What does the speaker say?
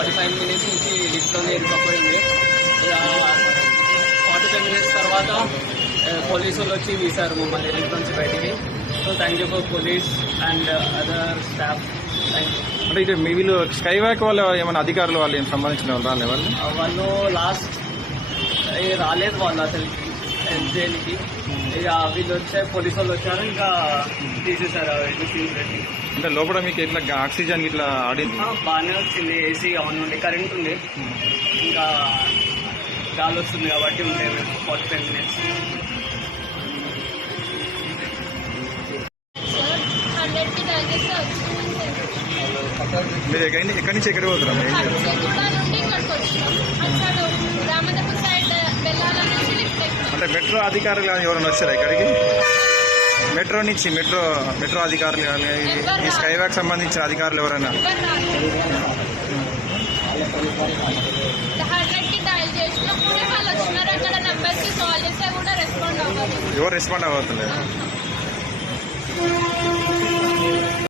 45 minutes నుంచి లిఫ్ట్లోనే ఇరుక్కుపోయింది. 45 minutes తర్వాత పోలీసులు వచ్చి తీశారు మమ్మల్ని లిఫ్ట్ నుంచి బయటికి. So thank you for police and other staff. Thank you. అంటే ఇది మీ వీళ్ళు స్కై వాక్ వాళ్ళ ఏమైనా అధికారులు వాళ్ళు ఏం సంబంధించిన వాళ్ళు రాలే వాళ్ళు? వాళ్ళు లాస్ట్ రాలేదు వాళ్ళు అసలుకి జైలుకి. ఇక వీళ్ళు వచ్చే పోలీసు వాళ్ళు వచ్చారు, ఇంకా తీసేశారు. అంటే లోపల మీకు ఇట్లా ఆక్సిజన్ ఇట్లా ఆడింది? బాగానే వచ్చింది. ఏసీ ఆన్ ఉంది, కరెంట్ ఉంది, ఇంకా గాలి వస్తుంది కాబట్టి ఉంటాయి 45 minutes. మీరు ఎక్కడి నుంచి ఎక్కడికి పోతున్నారు? అంటే మెట్రో అధికారులు కానీ ఎవరైనా వచ్చారా ఇక్కడికి? మెట్రో నుంచి మెట్రో అధికారులు కానీ ఈ స్కై వాక్ సంబంధించిన అధికారులు ఎవరైనా? ఎవరు రెస్పాండ్ అవ్వట్లేదు?